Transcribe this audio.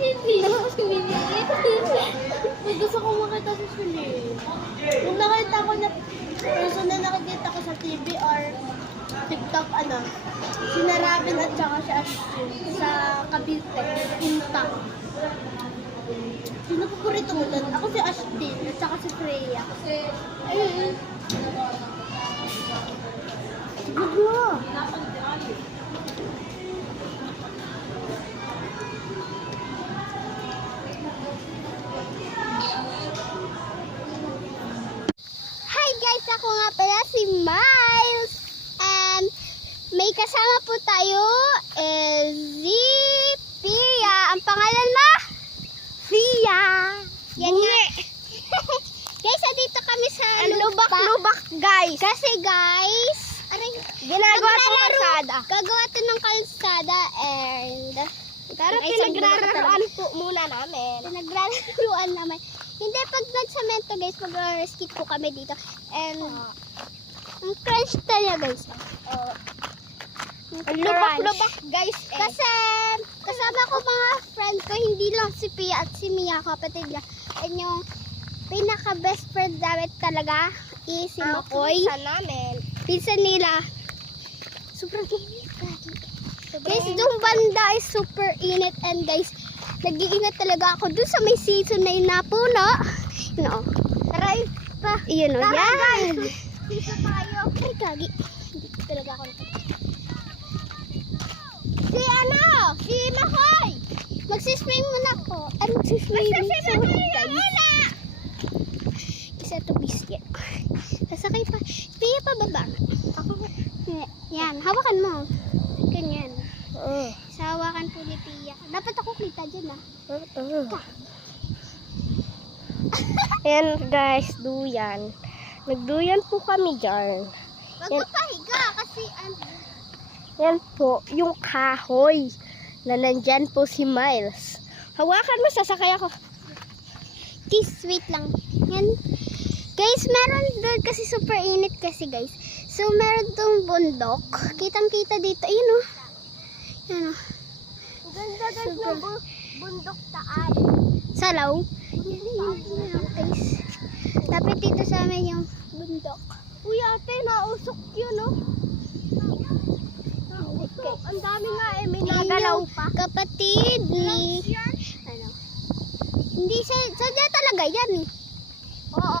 Hindi ako sumilip. Gusto ko makita si Shuli. Nung nakita ko na person na nakikita ko sa TV or TikTok, si Narabin at saka si Ashton sa Cavite, Punta. Sino paborito mo doon? Ako si Ashton at saka si Freya. Ayun. Siguro. Hi guys! Ako nga pala si Miles. And may kasama po tayo si Pia. Ang pangalan mo? Pia. Yan nga. Guys, dito kami sa lubak-lubak guys. Kasi guys, ginagawa itong kalsada. Gagawa ito ng kalsada and pero pinaglalaroan po muna namin. Pinaglalaroan namin. Hindi, pag nagsamento guys, mag-rescue po kami dito. And ang crunch talaga guys. Ang lubak-lubak guys. Kasi kasama ko mga friends ko, hindi lang si Pia at si Mia, kapatid niya. And yung pinaka-best friend namin talaga is si Makoy. Pinsan nila. Sobrang init. Guys, yung banda is super init. And guys, nag-iingat talaga ako dun sa may season na yun na puno. Taray pa. Yun o, yan. Dito tayo. Ay, kagi. Hindi talaga ako natin. Si Makoy. Magsiswim muna ako. Magsiswim muna. Isa to biscuit. Sasakay pa. Pia pa baba. Yan, hawakan mo. Ganyan. Sa hawakan po ni Pia. Dapat ako kita dyan Yan guys, duyan. Nagduyan po kami dyan. Magpapahiga kasi Yan po, yung kahoy na nandyan po si Miles. Hawakan mo, sasakay ako. Wait lang. Yan. Guys, meron doon kasi super init kasi guys. So, meron tong bundok. Kitang-kita dito. Ayun o. Yan o. Ganda guys na bundok taan. Salaw. Yan guys. Dapat dito sa amin yung bundok. Uy ate, nausok yun Nausok. Ang dami nga may nagalaw pa. Kapatid ni... Hindi, sadya talaga yan